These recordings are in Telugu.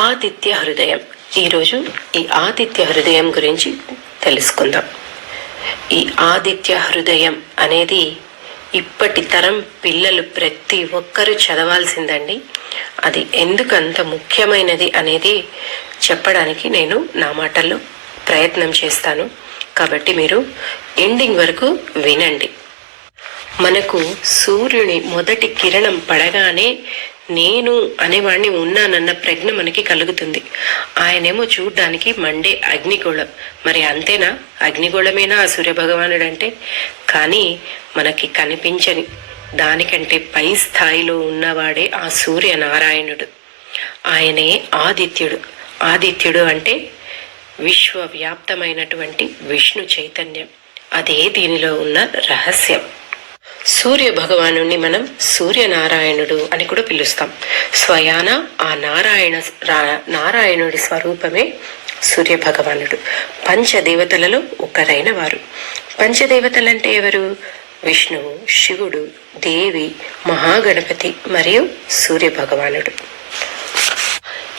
ఆదిత్య హృదయం. ఈరోజు ఈ ఆదిత్య హృదయం గురించి తెలుసుకుందాం. ఈ ఆదిత్య హృదయం అనేది ఇప్పటి తరం పిల్లలు ప్రతి ఒక్కరూ చదవాల్సిందండి. అది ఎందుకు అంత ముఖ్యమైనది అనేది చెప్పడానికి నేను నా మాటల్లో ప్రయత్నం చేస్తాను. కాబట్టి మీరు ఎండింగ్ వరకు వినండి. మనకు సూర్యుని మొదటి కిరణం పడగానే నేను అనేవాణ్ణి ఉన్నానన్న ప్రజ్ఞ మనకి కలుగుతుంది. ఆయనేమో చూడ్డానికి మండే అగ్నిగోళం. మరి అంతేనా? అగ్నిగోళమేనా ఆ సూర్యభగవానుడు అంటే? కానీ మనకి కనిపించని దానికంటే పై స్థాయిలో ఉన్నవాడే ఆ సూర్యనారాయణుడు. ఆయనే ఆదిత్యుడు. ఆదిత్యుడు అంటే విశ్వవ్యాప్తమైనటువంటి విష్ణు చైతన్యం. అదే దీనిలో ఉన్న రహస్యం. సూర్య భగవానుని మనం సూర్యనారాయణుడు అని కూడా పిలుస్తాం. స్వయాన ఆ నారాయణుడి స్వరూపమే సూర్య భగవానుడు. పంచదేవతలలో ఒకరైన వారు. పంచదేవతలంటే ఎవరు? విష్ణువు, శివుడు, దేవి, మహాగణపతి మరియు సూర్య భగవానుడు.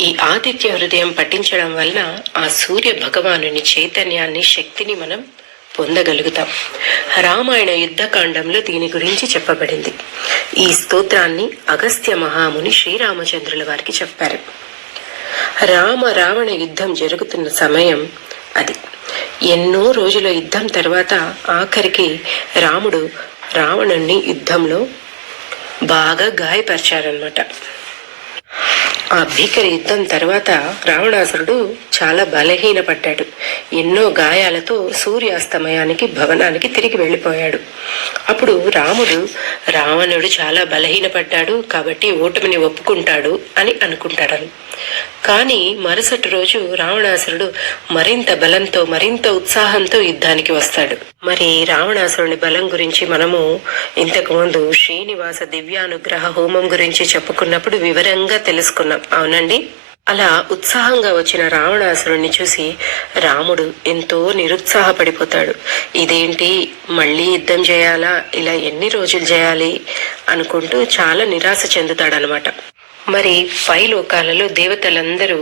ఈ ఆదిత్య హృదయం పఠించడం వలన ఆ సూర్య భగవానుని చైతన్యాన్ని, శక్తిని మనం పొందగలుగుతాం. రామాయణ యుద్ధకాండంలో దీని గురించి చెప్పబడింది. ఈ స్తోత్రాన్ని అగస్త్య మహాముని శ్రీరామచంద్రుల వారికి చెప్పారు. రావణ యుద్ధం జరుగుతున్న సమయం అది. ఎన్నో రోజుల యుద్ధం తర్వాత ఆఖరికి రాముడు రావణుణ్ణి యుద్ధంలో బాగా గాయపరిచారనమాట. ఆ భీకర యుద్ధం తర్వాత రావణాసురుడు చాలా బలహీనపడ్డాడు. ఎన్నో గాయాలతో సూర్యాస్తమయానికి భవనానికి తిరిగి వెళ్ళిపోయాడు. అప్పుడు రావణుడు చాలా బలహీనపడ్డాడు కాబట్టి ఓటమిని ఒప్పుకుంటాడు అని అనుకుంటాడు. కానీ మరుసటి రోజు రావణాసురుడు మరింత బలంతో, మరింత ఉత్సాహంతో యుద్ధానికి వస్తాడు. మరి రావణాసురుని బలం గురించి మనము ఇంతకు ముందు శ్రీనివాస దివ్యానుగ్రహ హోమం గురించి చెప్పుకున్నప్పుడు వివరంగా తెలుసుకున్నాం. అవునండి. అలా ఉత్సాహంగా వచ్చిన రావణాసురుణ్ణి చూసి రాముడు ఎంతో నిరుత్సాహపడిపోతాడు. ఇదేంటి, మళ్ళీ యుద్ధం చేయాలా, ఇలా ఎన్ని రోజులు చేయాలి అనుకుంటూ చాలా నిరాశ చెందుతాడనమాట. మరి పై లోకాలలో దేవతలందరూ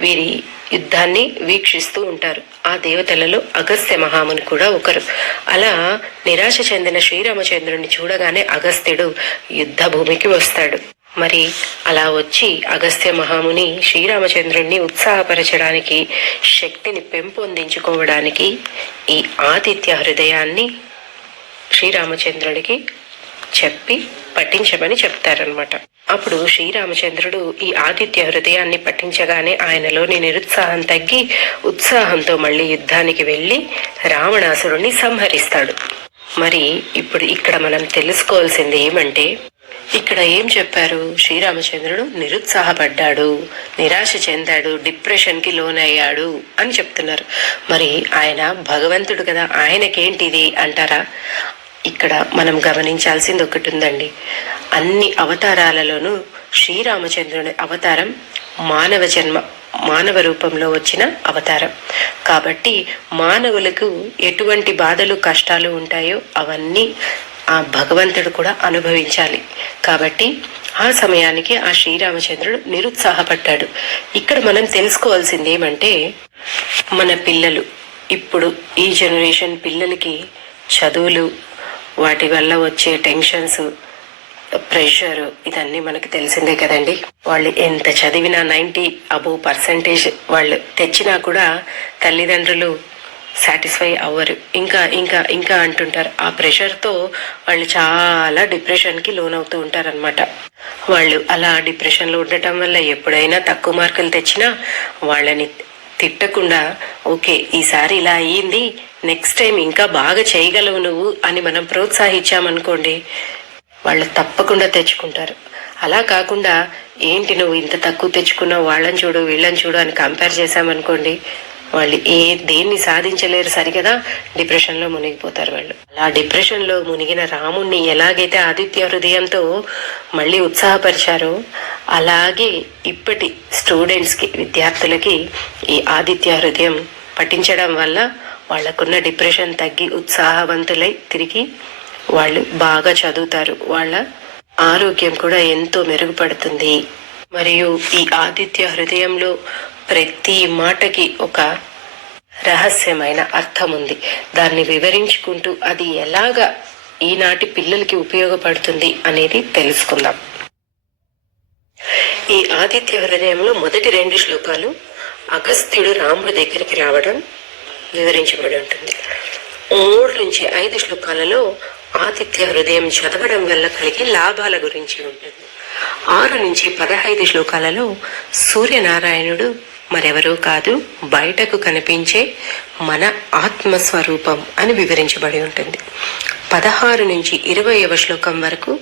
వీరి యుద్ధాన్ని వీక్షిస్తూ ఉంటారు. ఆ దేవతలలో అగస్త్య మహాముని కూడా ఒకరు. అలా నిరాశ చెందిన శ్రీరామచంద్రుని చూడగానే అగస్త్యుడు యుద్ధ భూమికి వస్తాడు. మరి అలా వచ్చి అగస్త్య మహాముని శ్రీరామచంద్రుణ్ణి ఉత్సాహపరచడానికి, శక్తిని పెంపొందించుకోవడానికి ఈ ఆదిత్య హృదయాన్ని శ్రీరామచంద్రుడికి చెప్పి పఠించమని చెప్తారనమాట. అప్పుడు శ్రీరామచంద్రుడు ఈ ఆదిత్య హృదయాన్ని పఠించగానే ఆయనలోని నిరుత్సాహం తగ్గి ఉత్సాహంతో మళ్ళీ యుద్ధానికి వెళ్ళి రావణాసురుణ్ణి సంహరిస్తాడు. మరి ఇప్పుడు ఇక్కడ మనం తెలుసుకోవాల్సింది ఏమంటే, ఇక్కడ ఏం చెప్పారు? శ్రీరామచంద్రుడు నిరుత్సాహపడ్డాడు, నిరాశ చెందాడు, డిప్రెషన్ కి లోనయ్యాడు అని చెప్తున్నారు. మరి ఆయన భగవంతుడు కదా, ఆయనకేంటిది అంటారా? ఇక్కడ మనం గమనించాల్సింది ఒకటి ఉందండి. అన్ని అవతారాలలోనూ శ్రీరామచంద్రుని అవతారం మానవ రూపంలో వచ్చిన అవతారం. కాబట్టి మానవులకు ఎటువంటి బాధలు, కష్టాలు ఉంటాయో అవన్నీ ఆ భగవంతుడు కూడా అనుభవించాలి. కాబట్టి ఆ సమయానికి ఆ శ్రీరామచంద్రుడు నిరుత్సాహపడ్డాడు. ఇక్కడ మనం తెలుసుకోవాల్సింది ఏమంటే, మన పిల్లలు, ఇప్పుడు ఈ జనరేషన్ పిల్లలకి చదువులు, వాటి వల్ల వచ్చే టెన్షన్స్, ప్రెషర్, ఇదన్నీ మనకు తెలిసిందే కదండి. వాళ్ళు ఎంత చదివినా 90% వాళ్ళు తెచ్చినా కూడా తల్లిదండ్రులు సాటిస్ఫై అవ్వరు. ఇంకా ఇంకా ఇంకా అంటుంటారు. ఆ ప్రెషర్తో వాళ్ళు చాలా డిప్రెషన్కి లోనవుతూ ఉంటారనమాట. వాళ్ళు అలా డిప్రెషన్లో ఉండటం వల్ల ఎప్పుడైనా తక్కువ మార్కులు తెచ్చినా వాళ్ళని తిట్టకుండా, ఓకే ఈసారి ఇలా అయ్యింది, నెక్స్ట్ టైం ఇంకా బాగా చేయగలవు నువ్వు అని మనం ప్రోత్సహించామనుకోండి, వాళ్ళు తప్పకుండా తెచ్చుకుంటారు. అలా కాకుండా ఏంటి నువ్వు ఇంత తక్కువ తెచ్చుకున్నావు, వాళ్ళని చూడు వీళ్ళని చూడు అని కంపేర్ చేశామనుకోండి, వాళ్ళు దేన్ని సాధించలేరు సరిగదా, డిప్రెషన్లో మునిగిపోతారు వాళ్ళు. అలా డిప్రెషన్లో మునిగిన రాముణ్ణి ఎలాగైతే ఆదిత్య హృదయంతో మళ్ళీ ఉత్సాహపరిచారో, అలాగే ఇప్పటి స్టూడెంట్స్కి, విద్యార్థులకి ఈ ఆదిత్య హృదయం పఠించడం వల్ల వాళ్ళకున్న డిప్రెషన్ తగ్గి ఉత్సాహవంతులై తిరిగి వాళ్ళు బాగా చదువుతారు. వాళ్ళ ఆరోగ్యం కూడా ఎంతో మెరుగుపడుతుంది. మరియు ఈ ఆదిత్య హృదయంలో ప్రతి మాటకి ఒక రహస్యమైన అర్థం ఉంది. దాన్ని వివరించుకుంటూ అది ఎలాగా ఈనాటి పిల్లలకి ఉపయోగపడుతుంది అనేది తెలుసుకుందాం. ఈ ఆదిత్య హృదయంలో మొదటి 2 శ్లోకాలు అగస్త్యుడు రాముడి దగ్గరికి రావడం వివరించబడి ఉంటుంది. 3 నుంచి 5 శ్లోకాలలో ఆదిత్య హృదయం చదవడం వల్ల కలిగే లాభాల గురించి ఉంటుంది. 6 నుంచి 15 శ్లోకాలలో సూర్యనారాయణుడు మరెవరూ కాదు, బయటకు కనిపించే మన ఆత్మస్వరూపం అని వివరించబడి ఉంటుంది. 16 నుంచి 20వ శ్లోకం వరకు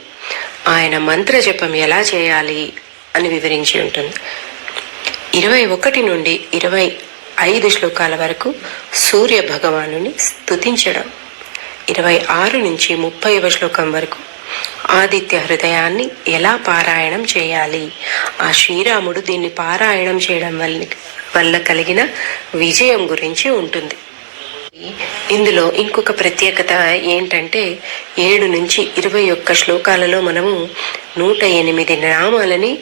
ఆయన మంత్ర జపం ఎలా చేయాలి అని వివరించి ఉంటుంది. 21 నుండి 25 శ్లోకాల వరకు సూర్య భగవానుని స్తుతించడం. 26 నుంచి 30వ శ్లోకం వరకు ఆదిత్య హృదయాన్ని ఎలా పారాయణం చేయాలి, ఆ శ్రీరాముడు దీన్ని పారాయణం చేయడం వల్ల కలిగిన విజయం గురించి ఉంటుంది. ఇందులో ఇంకొక ప్రత్యేకత ఏంటంటే 7 నుంచి 21 శ్లోకాలలో మనము 108 నామాలని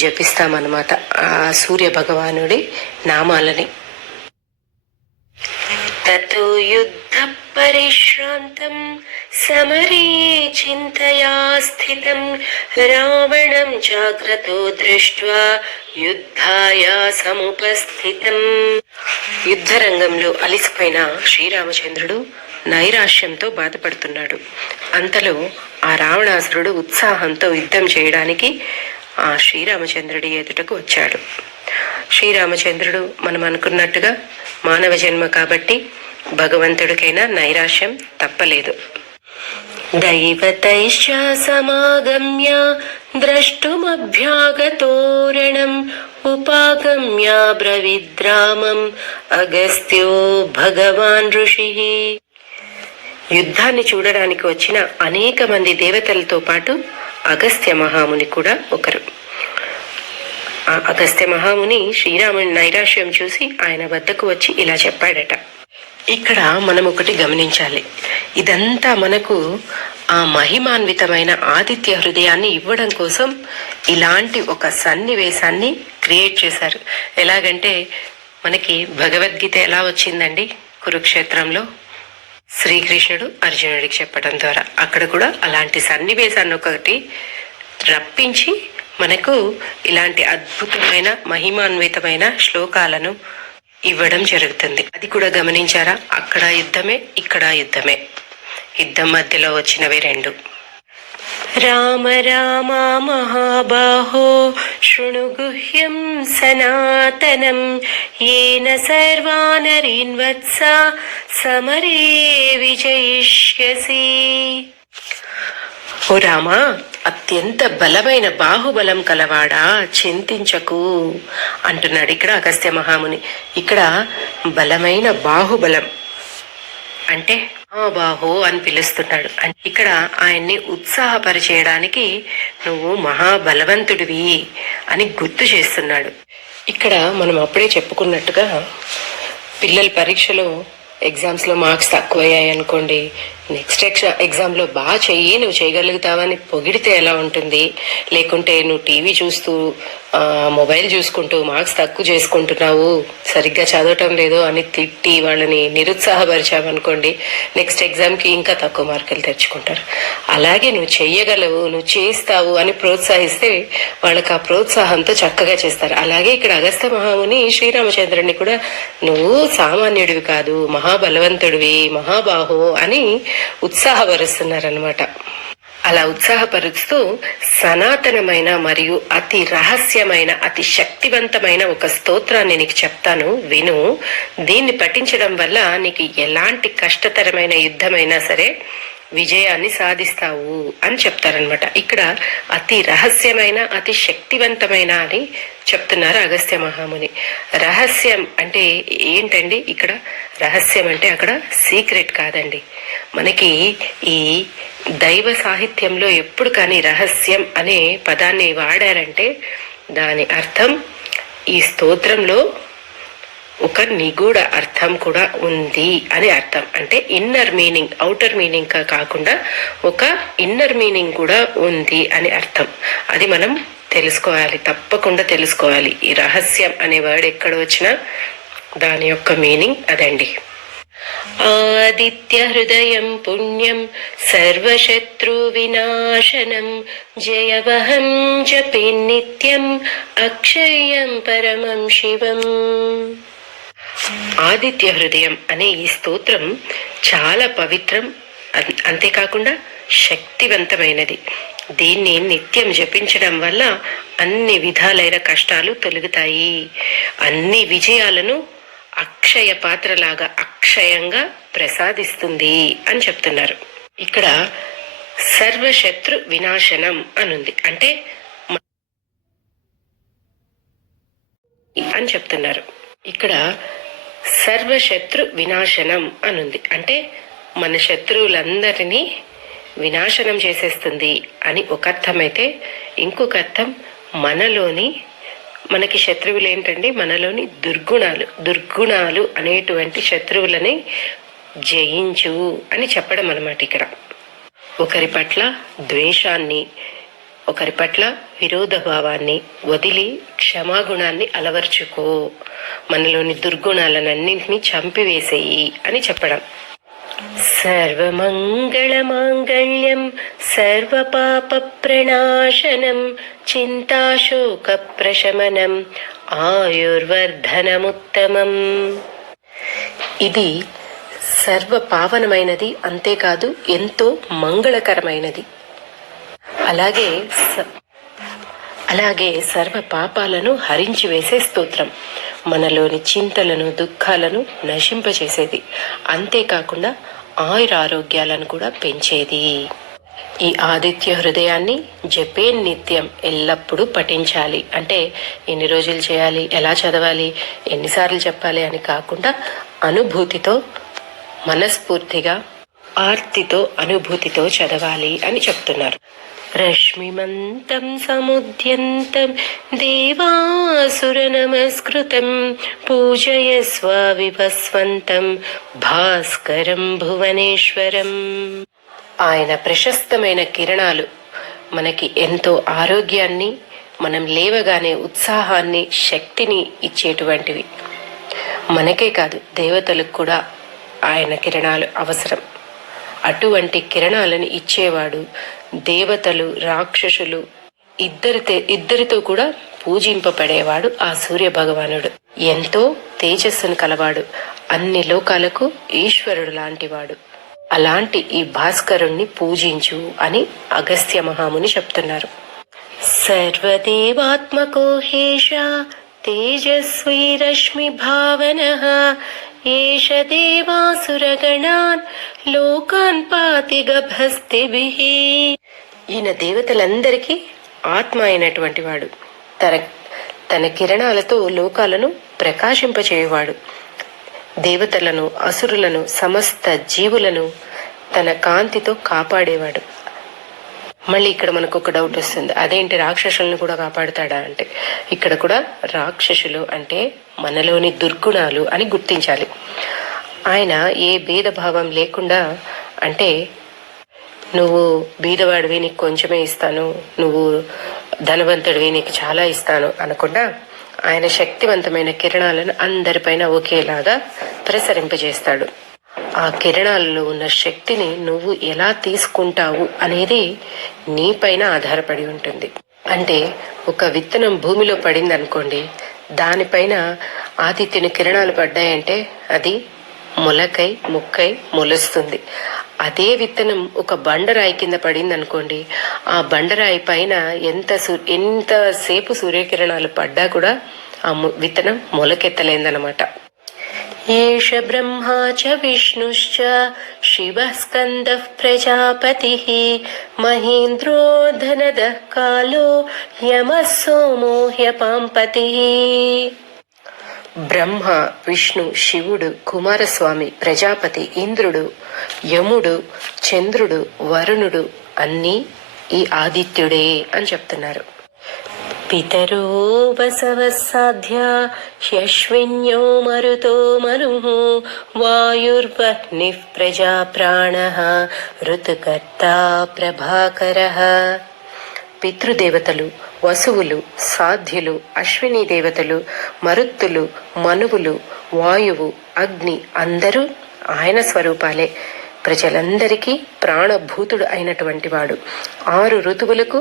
జపిస్తామన్నమాట. ఆ సూర్య భగవానుడి నామాలని. తతో యుద్ధ పరిశ్రాంతం సమరే చింతయా స్థితం రావణం జాగ్రతో దృష్ట్వా యుద్ధాయ సముపస్థితం. యుద్ధరంగంలో అలిసిపోయిన శ్రీరామచంద్రుడు నైరాశ్యంతో బాధపడుతున్నాడు. అంతలో ఆ రావణాసురుడు ఉత్సాహంతో యుద్ధం చేయడానికి ఆ శ్రీరామచంద్రుడి ఎదుటకు వచ్చాడు. శ్రీరామచంద్రుడు మనం అనుకున్నట్టుగా మానవ జన్మ కాబట్టి భగవంతుడికైనా నైరాశ్యం తప్పలేదు. దైవతైశ్చ సమాగమ్య ద్రష్టుమభ్యాగతోరణం ఉపాగమ్య బ్రవిద్రామం అగస్త్యో భగవాన్ ఋషి. యుద్ధాన్ని చూడడానికి వచ్చిన అనేక మంది దేవతలతో పాటు అగస్త్య మహాముని కూడా ఒకరు. ఆ అగస్త్య మహాముని శ్రీరాముని నైరాశ్యం చూసి ఆయన వద్దకు వచ్చి ఇలా చెప్పాడట. ఇక్కడ మనం ఒకటి గమనించాలి. ఇదంతా మనకు ఆ మహిమాన్వితమైన ఆదిత్య హృదయాన్ని ఇవ్వడం కోసం ఇలాంటి ఒక సన్నివేశాన్ని క్రియేట్ చేశారు. ఎలాగంటే మనకి భగవద్గీత ఎలా వచ్చిందండి, కురుక్షేత్రంలో శ్రీకృష్ణుడు అర్జునుడికి చెప్పడం ద్వారా అక్కడ కూడా అలాంటి సన్నివేశాన్ని ఒకటి రప్పించి మనకు ఇలాంటి అద్భుతమైన మహిమాన్వితమైన శ్లోకాలను ఇవ్వడం జరుగుతుంది. అది కూడా గమనించారా? అక్కడ యుద్ధమే, ఇక్కడ యుద్ధమే. యుద్ధం మధ్యలో వచ్చినవి 2. రామ రామ మహాబాహో శృణు గుహ్యం సనాతనం ఏన సర్వానరీన్ వత్స సమరే విజయిష్యసి. ఓ రామా, అత్యంత బలమైన బాహుబలం కలవాడా, చింతించకు అంటున్నాడు ఇక్కడ అగస్త్య మహాముని. ఇక్కడ బలమైన బాహుబలం అంటే మహాబాహో అని పిలుస్తున్నాడు. అంటే ఇక్కడ ఆయన్ని ఉత్సాహపరిచేయడానికి నువ్వు మహాబలవంతుడివి అని గుర్తు చేస్తున్నాడు. ఇక్కడ మనం అప్పుడే చెప్పుకున్నట్టుగా పిల్లల పరీక్షలో ఎగ్జామ్స్లో మార్క్స్ తక్కువయ్యాయి అనుకోండి, నెక్స్ట్ ఎగ్జామ్లో బాగా చెయ్యి, నువ్వు చేయగలుగుతావని పొగిడితే ఎలా ఉంటుంది? లేకుంటే నువ్వు టీవీ చూస్తూ మొబైల్ చూసుకుంటూ మార్క్స్ తక్కువ చేసుకుంటున్నావు, సరిగ్గా చదవటం లేదు అని తిట్టి వాళ్ళని నిరుత్సాహపరిచామనుకోండి, నెక్స్ట్ ఎగ్జామ్కి ఇంకా తక్కువ మార్కులు తెచ్చుకుంటారు. అలాగే నువ్వు చెయ్యగలవు, నువ్వు చేస్తావు అని ప్రోత్సహిస్తే వాళ్ళకి ఆ ప్రోత్సాహంతో చక్కగా చేస్తారు. అలాగే ఇక్కడ అగస్త్య మహాముని శ్రీరామచంద్రుడిని కూడా నువ్వు సామాన్యుడివి కాదు, మహాబలవంతుడివి, మహాబాహో అని ఉత్సాహపరుస్తున్నారనమాట. అలా ఉత్సాహపరుస్తూ సనాతనమైన మరియు అతి రహస్యమైన అతి శక్తివంతమైన ఒక స్తోత్రాన్ని నీకు చెప్తాను, విను. దీన్ని పఠించడం వల్ల నీకు ఎలాంటి కష్టతరమైన యుద్ధమైనా సరే విజయాన్ని సాధిస్తావు అని చెప్తారనమాట. ఇక్కడ అతి రహస్యమైన అతి శక్తివంతమైన అని చెప్తున్నారు అగస్త్య మహాముని. రహస్యం అంటే ఏంటండి? ఇక్కడ రహస్యం అంటే అక్కడ సీక్రెట్ కాదండి. మనకి ఈ దైవ సాహిత్యంలో ఎప్పుడు కానీ రహస్యం అనే పదాన్ని వాడారంటే దాని అర్థం ఈ స్తోత్రంలో ఒక నిగూఢ అర్థం కూడా ఉంది అని అర్థం. అంటే ఇన్నర్ మీనింగ్, అవుటర్ మీనింగ్ కాకుండా ఒక ఇన్నర్ మీనింగ్ కూడా ఉంది అని అర్థం. అది మనం తెలుసుకోవాలి, తప్పకుండా తెలుసుకోవాలి. ఈ రహస్యం అనే వర్డ్ ఎక్కడ వచ్చినా దాని యొక్క మీనింగ్ అదండి. ఆదిత్య హృదయం పుణ్యం సర్వశత్రు వినాశనం జయవహం జపే నిత్యం అక్షయం పరమం శివం. ఆదిత్య హృదయం అనే ఈ స్తోత్రం చాలా పవిత్రం, అంతేకాకుండా శక్తివంతమైనది. దీన్ని నిత్యం జపించడం వల్ల అన్ని విధాలైన కష్టాలు తొలగుతాయి, అన్ని విజయాలను అక్షయ పాత్రలాగా అక్షయంగా ప్రసాదిస్తుంది అని చెప్తున్నారు. ఇక్కడ సర్వశత్రు వినాశనం అనుంది అంటే అని చెప్తున్నారు. ఇక్కడ సర్వశత్రు వినాశనం అనుంది అంటే మన శత్రువులందరినీ వినాశనం చేసేస్తుంది అని ఒక అర్థమైతే, ఇంకొక అర్థం మనకి శత్రువులు ఏంటండి, మనలోని దుర్గుణాలు అనేటువంటి శత్రువులని జయించు అని చెప్పడం అన్నమాట. ఇక్కడ ఒకరి పట్ల ద్వేషాన్ని, ఒకరి పట్ల విరోధ భావాన్ని వదిలి క్షమాగుణాన్ని అలవర్చుకో, మనలోని దుర్గుణాలన్నింటినీ చంపివేసేయి అని చెప్పడం. సర్వమంగళ మాంగళ్యం సర్వపాప ప్రణాశనం చింతాశోక ప్రశమనం ఆయుర్వర్ధనముత్తమం. ఇది సర్వ పావనమైనది, అంతేకాదు ఎంతో మంగళకరమైనది. అలాగే సర్వ పాపాలను హరించివేసే స్తోత్రం, మనలోని చింతలను దుఃఖాలను నశింపచేసేది, అంతేకాకుండా ఆయురారోగ్యాలను కూడా పెంచేది. ఈ ఆదిత్య హృదయాన్ని జపే నిత్యం ఎల్లప్పుడూ పఠించాలి. అంటే ఎన్ని రోజులు చేయాలి, ఎలా చదవాలి, ఎన్నిసార్లు చెప్పాలి అని కాకుండా అనుభూతితో, మనస్ఫూర్తిగా, ఆర్తితో, అనుభూతితో చదవాలి అని చెప్తున్నారు. రశ్మిమంతం సముద్యంతం దేవాసుర నమస్కృతం పూజయస్వ విభస్వంతం భాస్కరం భువనేశ్వరం. ఆయన ప్రశస్తమైన కిరణాలు మనకి ఎంతో ఆరోగ్యాన్ని, మనం లేవగానే ఉత్సాహాన్ని, శక్తిని ఇచ్చేటువంటివి. మనకే కాదు, దేవతలకు కూడా ఆయన కిరణాలు అవసరం. అటువంటి కిరణాలను ఇచ్చేవాడు. దేవతలు, రాక్షసులు ఇద్దరితో కూడా పూజింపబడేవాడు ఆ సూర్య భగవానుడు. ఎంతో తేజస్సును కలవాడు, అన్ని లోకాలకు ఈశ్వరుడు లాంటివాడు. అలాంటి ఈ భాస్కరుణ్ణి పూజించు అని అగస్త్య మహాముని చెప్తున్నారు. సర్వదేవాత్మకో హేష తేజస్వీ రశ్మి భావనః ఏష దేవాసురగణాన్ లోకాన్ పాతి గభస్తిభిః. ఈయన దేవతలందరికీ ఆత్మ అయినటువంటి వాడు. తన కిరణాలతో లోకాలను ప్రకాశింపచేయువాడు. దేవతలను, అసురులను, సమస్త జీవులను తన కాంతితో కాపాడేవాడు. మళ్ళీ ఇక్కడ మనకు ఒక డౌట్ వస్తుంది, అదేంటి రాక్షసులను కూడా కాపాడుతాడా అంటే, ఇక్కడ కూడా రాక్షసులు అంటే మనలోని దుర్గుణాలు అని గుర్తించాలి. ఆయన ఏ భేదభావం లేకుండా, అంటే నువ్వు బీదవాడివి నీకు కొంచెమే ఇస్తాను, నువ్వు ధనవంతుడివి నీకు చాలా ఇస్తాను అనకుండా ఆయన శక్తివంతమైన కిరణాలను అందరిపైన ఒకేలాగా ప్రసరింపజేస్తాడు. ఆ కిరణాలలో ఉన్న శక్తిని నువ్వు ఎలా తీసుకుంటావు అనేది నీపైన ఆధారపడి ఉంటుంది. అంటే ఒక విత్తనం భూమిలో పడింది అనుకోండి, దానిపైన ఆదిత్యుని కిరణాలు పడ్డాయంటే అది మొలకై ముక్కై మొలుస్తుంది. అదే విత్తనం ఒక బండరాయి కింద పడింది అనుకోండి, ఆ బండరాయి పైన ఎంతసేపు సూర్యకిరణాలు పడ్డా కూడా ఆ విత్తనం మొలకెత్తలేదన్నమాట. ఏష బ్రహ్మా చ విష్ణుశ్చ శివః స్కందః ప్రజాపతిః మహేంద్రో ధనదః కాలో యమః సోమో హ్యపాంపతిః. బ్రహ్మ, విష్ణు, శివుడు, కుమారస్వామి, ప్రజాపతి, ఇంద్రుడు, యముడు, చంద్రుడు, వరుణుడు అన్నీ ఈ ఆదిత్యుడే అని చెప్తున్నారు. పితరో వసవసాధ్య హ్యశ్విన్యో మరుతో మనుః వాయుర్వహ్నిః ప్రజా ప్రాణః ఋతుకర్తా ప్రభాకరః. పితృదేవతలు వసువులు, సాధ్యులు, అశ్విని దేవతలు, మరుత్తులు, మనువులు, వాయువు, అగ్ని అందరూ ఆయన స్వరూపాలే. ప్రజలందరికీ ప్రాణభూతుడు అయినటువంటి వాడు. 6 ఋతువులకు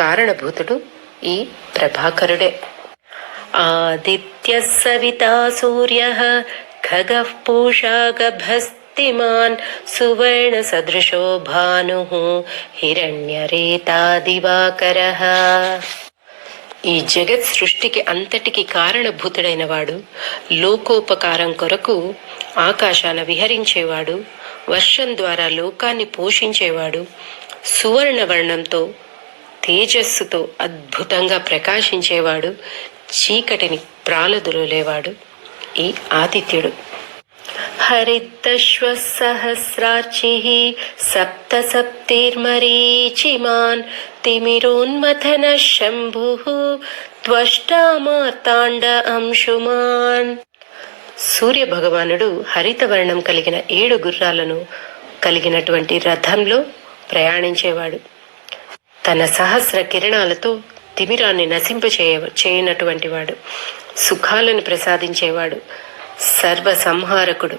కారణభూతుడు ఈ ప్రభాకరుడే. ఆదిత్య సవితా సూర్య ఖగః పూషా గభస్తిమాన్ సువర్ణ సదృశో భాను హిరణ్యరేతా దివాకరః. ఈ జగత్ సృష్టికి అంతటికి కారణభూతుడైన వాడు, లోకోపకారం కొరకు ఆకాశాన విహరించేవాడు, వర్షం ద్వారా లోకాన్ని పోషించేవాడు, సువర్ణ వర్ణంతో తేజస్సుతో అద్భుతంగా ప్రకాశించేవాడు, చీకటిని ప్రాలదులేవాడు ఈ ఆదిత్యుడు. హరితశ్వ సహస్రార్చిః సప్త సప్తిర్మరీచిమాన్ తిమిరోన్మథన శంభుః త్వష్టా మార్తాండ అంశుమాన్. సూర్య భగవానుడు హరితవర్ణం కలిగిన 7 గుర్రాలను కలిగినటువంటి రథంలో ప్రయాణించేవాడు. తన సహస్ర కిరణాలతో తిమిరాన్ని నశింపచేయనటువంటి వాడు, సుఖాలను ప్రసాదించేవాడు, సర్వ సంహారకుడు.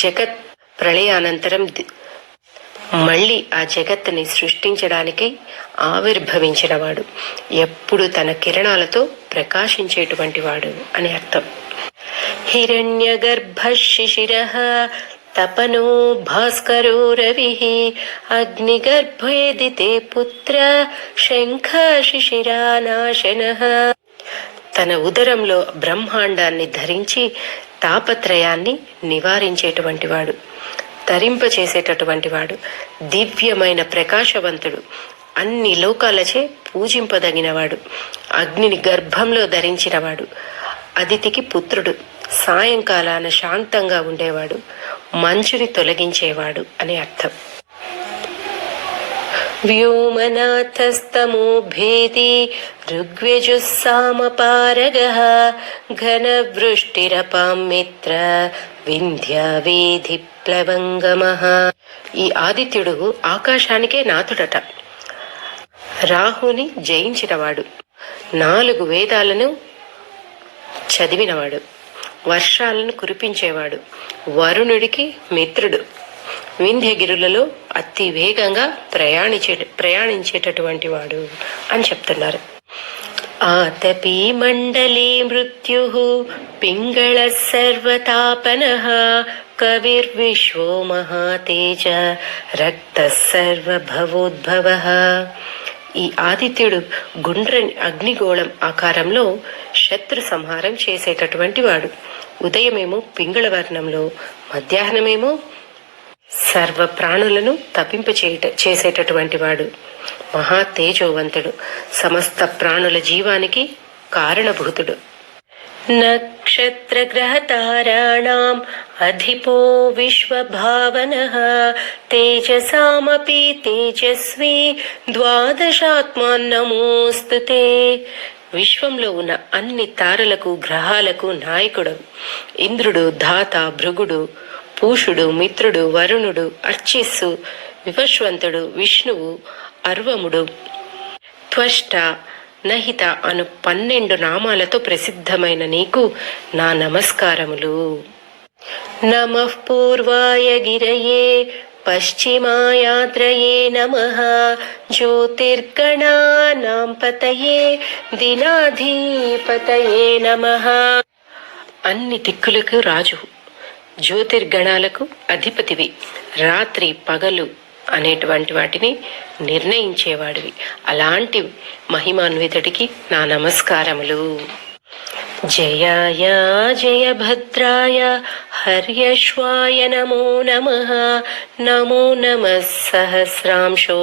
జగత్ ప్రళయానంతరం మళ్ళీ ఆ జగత్తుని సృష్టించడానికి ఆవిర్భవించినవాడు, ఎప్పుడు తన కిరణాలతో ప్రకాశించేటువంటి వాడు అని అర్థం. హిరణ్యగర్భ శిశిరః తపనో భాస్కరో రవిః అగ్నిగర్భేదితే పుత్ర శంఖ శిశిరానాశనః. తన ఉదరంలో బ్రహ్మాండాన్ని ధరించి తాపత్రయాన్ని నివారించేటువంటి వాడు, తరింపచేసేటటువంటి వాడు, దివ్యమైన ప్రకాశవంతుడు, అన్ని లోకాలచే పూజింపదగినవాడు, అగ్నిని గర్భంలో ధరించినవాడు, అదితికి పుత్రుడు, సాయంకాలాన శాంతంగా ఉండేవాడు, మంచుని తొలగించేవాడు అని అర్థం. వ్యోమనాథస్తమో భేది ఋగ్వేజుస్సామపారగః ఘనవృష్టిరపాం మిత్ర వింధ్యవేధి ప్లవంగమః. ఈ ఆదిత్యుడు ఆకాశానికే నాథుడట. రాహుని జయించినవాడు, 4 వేదాలను చదివినవాడు, వర్షాలను కురిపించేవాడు, వరుణుడికి మిత్రుడు, వింధ్యగిరులలో అతి వేగంగా ప్రయాణించేటటువంటి వాడు అని చెప్తున్నారు. ఆతపీ మండలే మృత్యుః పింగళ సర్వతాపనః కవిర్విశ్వో మహాతేజ రక్త సర్వభవోద్భవః. ఈ ఆదిత్యుడు గుండ్ర అగ్నిగోళం ఆకారంలో శత్రు సంహారం చేసేటటువంటి వాడు. ఉదయమేమో పింగళ వర్ణంలో, మధ్యాహ్నమేమో సర్వ ప్రాణులను చేసేటటువంటి వాడు. మహా తేజోవంతుడు, సమస్త ప్రాణుల జీవానికి కారణభూతుడు. నక్షత్ర గ్రహ తారాణాం అధిపో విశ్వభావనః తేజసామపి తేజస్వి ద్వాదశాత్మాన్ నమోస్తుతే. విశ్వంలో ఉన్న అన్ని తారలకు గ్రహాలకు నాయకుడు ఇంద్రుడు, ధాత, భృగుడు, పూషుడు, మిత్రుడు, వరుణుడు, అర్చిస్సు, వివశ్వంతుడు, విష్ణువు, అర్వముడు, త్వష్ట, నహిత అను 12 నామాలతో ప్రసిద్ధమైన నీకు నా నమస్కారములు. నమః పూర్వాయ గిరయే పశ్చిమాయాద్రయే నమః జ్యోతిర్గణానాం పతయే దినాధిపతయే నమః. అన్ని దిక్కులకు రాజు, జ్యోతిర్గణాలకు అధిపతివి, రాత్రి పగలు అనేటువంటి వాటిని నిర్ణయించేవాడివి. అలాంటి మహిమాన్వితుడికి నా నమస్కారములు. జయాయ జయభద్రాయ హర్యశ్వాయ నమో నమః. నమో నమః సహస్రాంశో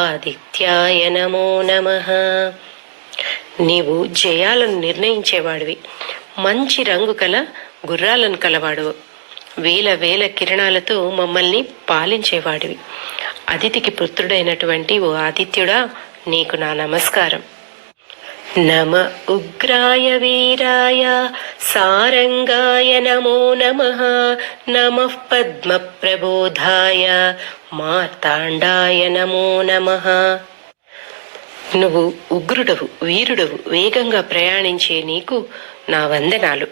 ఆదిత్యాయ నమో నమః. నీవు జయాలను నిర్ణయించేవాడివి, మంచి రంగు కల గుర్రాలను కలవాడు, వేల వేల కిరణాలతో మమ్మల్ని పాలించేవాడివి. అదితికి పుత్రుడైనటువంటి ఓ ఆదిత్యుడా, నీకు నా నమస్కారం. నమ ఉగ్రాయ వీరాయ సారంగాయ నమో నమః. నమః పద్మ ప్రబోధాయ మార్తాండాయ నమో నమః. నువ్వు ఉగ్రుడవు, వీరుడవు, వేగంగా ప్రయాణించే నీకు నా వందనాలు.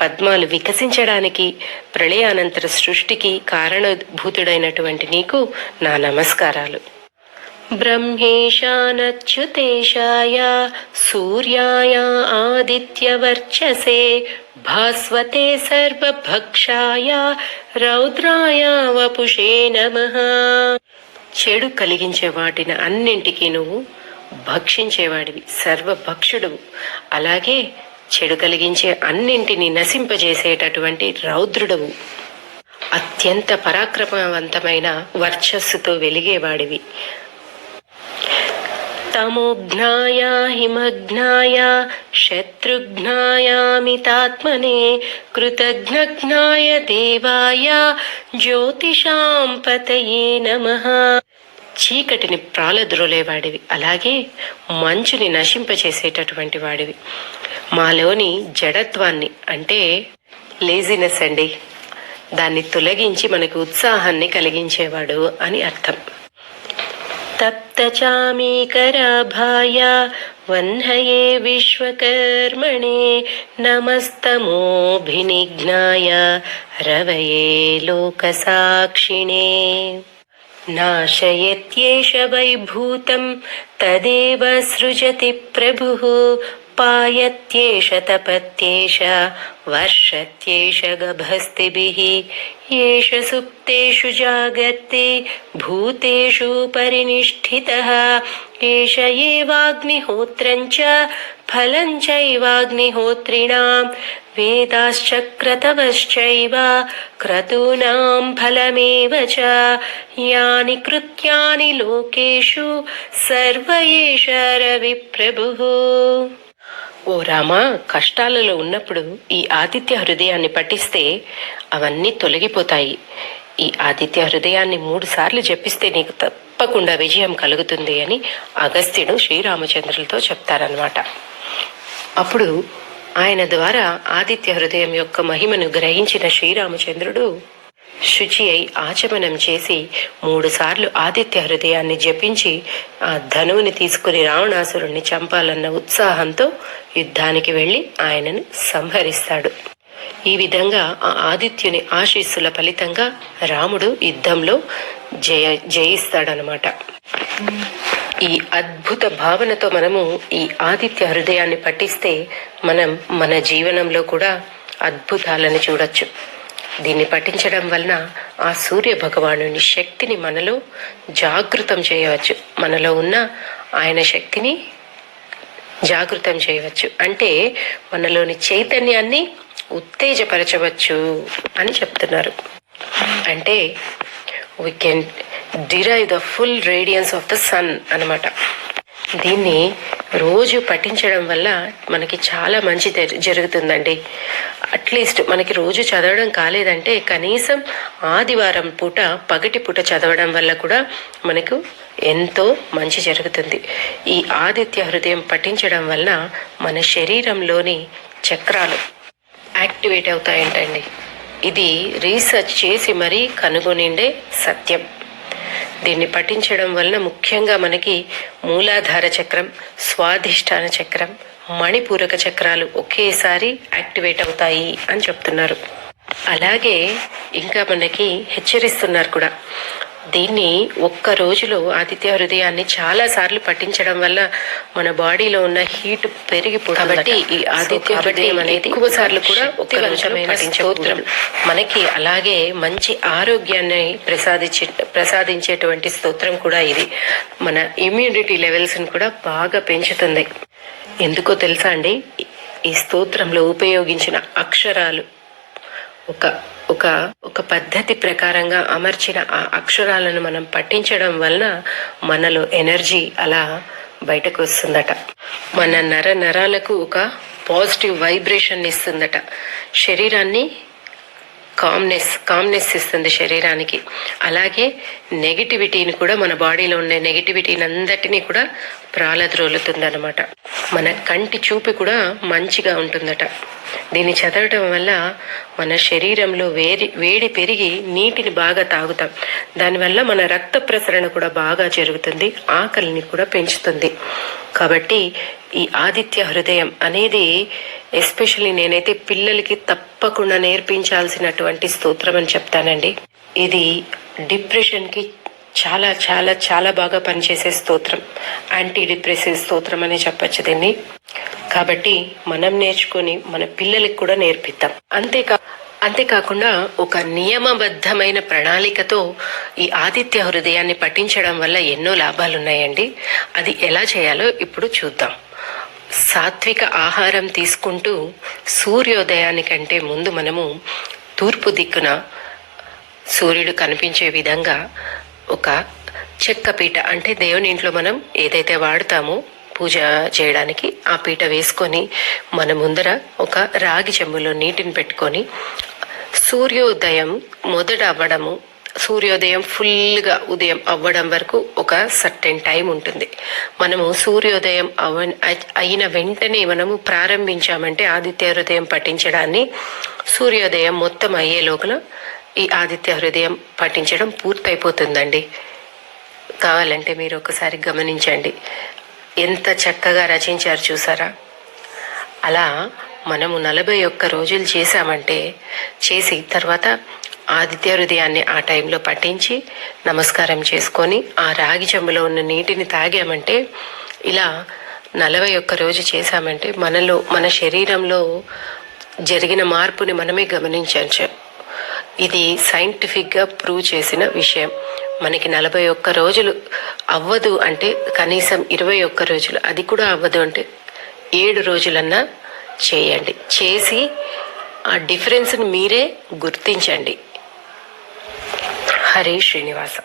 పద్మాలు వికసించడానికి, ప్రళయానంతర సృష్టికి కారణభూతుడైనటువంటి నీకు నా నమస్కారాలు. బ్రహ్మేశానచ్యుతేశాయ సూర్యాయ ఆదిత్యవర్చసే భాస్వతే సర్వభక్షాయ రౌద్రాయ వపుషే నమః. చెడు కలిగించే వాటిని అన్నింటికీ నువ్వు భక్షించేవాడివి, సర్వభక్షుడువు. అలాగే చెడు కలిగించే అన్నింటినీ నశింపజేసేటటువంటి రౌద్రుడవు. అత్యంత పరాక్రమవంతమైన వర్చస్సుతో వెలిగేవాడివి. తమోఘ్నాయ హిమఘ్నాయ శత్రుఘ్నాయామితాత్మనే కృతఘ్నఘ్నాయ దేవాయ జ్యోతిషాం పతయే నమః. చీకటిని ప్రాలద్రోలేవాడివి, అలాగే మంచుని నశింపచేసేటటువంటి వాడివి. మాలోని జడత్వాన్ని అంటే లేజినెస్ అండి, దాన్ని తొలగించి మనకు ఉత్సాహాన్ని కలిగించేవాడు అని అర్థం. తప్తచామీకరాభాయ వన్హయే విశ్వకర్మణే నమస్తమోభినిఘ్నాయ రవయే లోకసాక్షిణే. నాశయత్యేష వైభూతం తదేవ సృజతి ప్రభుః పాయత్యేష తపత్యేష వర్షత్యేష గభస్తిభిః ఏష సుప్తేషు జాగర్తే భూతేషు పరినిష్ఠితః ఏష ఏవాగ్నిహోత్రం చ ఫలం చైవాగ్నిహోత్రిణాం వేదాశ్చ క్రతవశ్చైవ క్రతూనాం ఫలమేవ చ యాని కృత్యాని లోకేషు సర్వ ఏష రవిప్రభుః. ఓ రామా, కష్టాలలో ఉన్నప్పుడు ఈ ఆదిత్య హృదయాన్ని పఠిస్తే అవన్నీ తొలగిపోతాయి. ఈ ఆదిత్య హృదయాన్ని 3 సార్లు జపిస్తే నీకు తప్పకుండా విజయం కలుగుతుంది అని అగస్త్యుడు శ్రీరామచంద్రులతో చెప్తారనమాట. అప్పుడు ఆయన ద్వారా ఆదిత్య హృదయం యొక్క మహిమను గ్రహించిన శ్రీరామచంద్రుడు శుచి అయి ఆచమనం చేసి 3 సార్లు ఆదిత్య హృదయాన్ని జపించి ఆ ధనువుని తీసుకుని రావణాసురుణ్ణి చంపాలన్న ఉత్సాహంతో యుద్ధానికి వెళ్లి ఆయనను సంహరిస్తాడు. ఈ విధంగా ఆ ఆదిత్యుని ఆశీస్సుల ఫలితంగా రాముడు యుద్ధంలో జయిస్తాడనమాట. ఈ అద్భుత భావనతో మనము ఈ ఆదిత్య హృదయాన్ని పఠిస్తే మనం మన జీవనంలో కూడా అద్భుతాలను చూడొచ్చు. దీన్ని పఠించడం వలన ఆ సూర్య భగవానుని శక్తిని మనలో జాగృతం చేయవచ్చు, మనలో ఉన్న ఆయన శక్తిని జాగృతం చేయవచ్చు. అంటే మనలోని చైతన్యాన్ని ఉత్తేజపరచవచ్చు అని చెప్తున్నారు. అంటే we can derive the full radiance of the sun అన్నమాట. దీన్ని రోజు పఠించడం వల్ల మనకి చాలా మంచి జరుగుతుందండి. అట్లీస్ట్ మనకి రోజు చదవడం కాలేదంటే కనీసం ఆదివారం పూట పగటి పూట చదవడం వల్ల కూడా మనకు ఎంతో మంచి జరుగుతుంది. ఈ ఆదిత్య హృదయం పఠించడం వలన మన శరీరంలోని చక్రాలు యాక్టివేట్ అవుతాయంటండి. ఇది రీసెర్చ్ చేసి మరీ కనుగొనిండే సత్యం. దీన్ని పఠించడం వలన ముఖ్యంగా మనకి మూలాధార చక్రం, స్వాధిష్టాన చక్రం, మణిపూరక చక్రాలు ఒకేసారి యాక్టివేట్ అవుతాయి అని చెప్తున్నారు. అలాగే ఇంకా మనకి హెచ్చరిస్తున్నారు కూడా. దీన్ని ఒక్క రోజులో ఆదిత్య హృదయాన్ని చాలా సార్లు పఠించడం వల్ల మన బాడీలో ఉన్న హీట్ పెరిగిపోతుంది. కాబట్టి ఈ ఆదిత్య హృదయం అనేది ఎక్కువ సార్లు కూడా ఒక్క రోజులో పఠించబోతున్నాం. మనకి అలాగే మంచి ఆరోగ్యాన్ని ప్రసాదించేటువంటి స్తోత్రం కూడా ఇది. మన ఇమ్యూనిటీ లెవెల్స్ ని కూడా బాగా పెంచుతుంది. ఎందుకో తెలుసా అండి, ఈ స్తోత్రంలో ఉపయోగించిన అక్షరాలు ఒక పద్ధతి ప్రకారంగా అమర్చిన ఆ అక్షరాలను మనం పఠించడం వలన మనలో ఎనర్జీ అలా బయటకు వస్తుందట. మన నరాలకు ఒక పాజిటివ్ వైబ్రేషన్ ఇస్తుందట. శరీరాన్ని కామ్నెస్ ఇస్తుంది శరీరానికి. అలాగే నెగిటివిటీని కూడా, మన బాడీలో ఉండే నెగిటివిటీని అంతటినీ కూడా ప్రాలద్రోలుతుంది అనమాట. మన కంటి చూపు కూడా మంచిగా ఉంటుందట. దీన్ని చదవటం వల్ల మన శరీరంలో వేడి పెరిగి నీటిని బాగా తాగుతాం. దానివల్ల మన రక్త ప్రసరణ కూడా బాగా జరుగుతుంది, ఆకలిని కూడా పెంచుతుంది. కాబట్టి ఈ ఆదిత్య హృదయం అనేది ఎస్పెషల్లీ నేనైతే పిల్లలకి తప్పకుండా నేర్పించాల్సినటువంటి స్తోత్రం అని చెప్తానండి. ఇది డిప్రెషన్కి చాలా చాలా చాలా బాగా పనిచేసే స్తోత్రం, యాంటీ డిప్రెసివ్ స్తోత్రం అని చెప్పచ్చు దీన్ని. కాబట్టి మనం నేర్చుకొని మన పిల్లలకి కూడా నేర్పిద్దాం. అంతేకాకుండా ఒక నియమబద్ధమైన ప్రణాళికతో ఈ ఆదిత్య హృదయాన్ని పఠించడం వల్ల ఎన్నో లాభాలు ఉన్నాయండి. అది ఎలా చేయాలో ఇప్పుడు చూద్దాం. సాత్విక ఆహారం తీసుకుంటూ సూర్యోదయానికంటే ముందు మనము తూర్పు దిక్కున సూర్యుడు కనిపించే విధంగా ఒక చెక్క పీట, అంటే దేవుని ఇంట్లో మనం ఏదైతే వాడతామో పూజ చేయడానికి ఆ పీట వేసుకొని మన ముందర ఒక రాగి చెంబులో నీటిని పెట్టుకొని సూర్యోదయం సూర్యోదయం ఫుల్గా ఉదయం అవ్వడం వరకు ఒక సర్టెన్ టైం ఉంటుంది. మనము సూర్యోదయం అయిన వెంటనే మనము ప్రారంభించామంటే ఆదిత్య హృదయం పఠించడాన్ని, సూర్యోదయం మొత్తం అయ్యే లోపల ఈ ఆదిత్య హృదయం పఠించడం పూర్తయిపోతుందండి. కావాలంటే మీరు ఒకసారి గమనించండి, ఎంత చక్కగా రచించారు చూసారా. అలా మనము 41 రోజులు చేసి తర్వాత ఆదిత్య హృదయాన్ని ఆ టైంలో పఠించి నమస్కారం చేసుకొని ఆ రాగి చెంబులో ఉన్న నీటిని తాగామంటే, ఇలా 41 రోజు చేశామంటే మన శరీరంలో జరిగిన మార్పుని మనమే గమనించవచ్చు. ఇది సైంటిఫిక్గా ప్రూవ్ చేసిన విషయం. మనకి 41 రోజులు అవ్వదు అంటే కనీసం 21 రోజులు, అది కూడా అవ్వదు అంటే 7 రోజులన్నా చేయండి. చేసి ఆ డిఫరెన్స్ని మీరే గుర్తించండి. హరే శ్రీనివాస.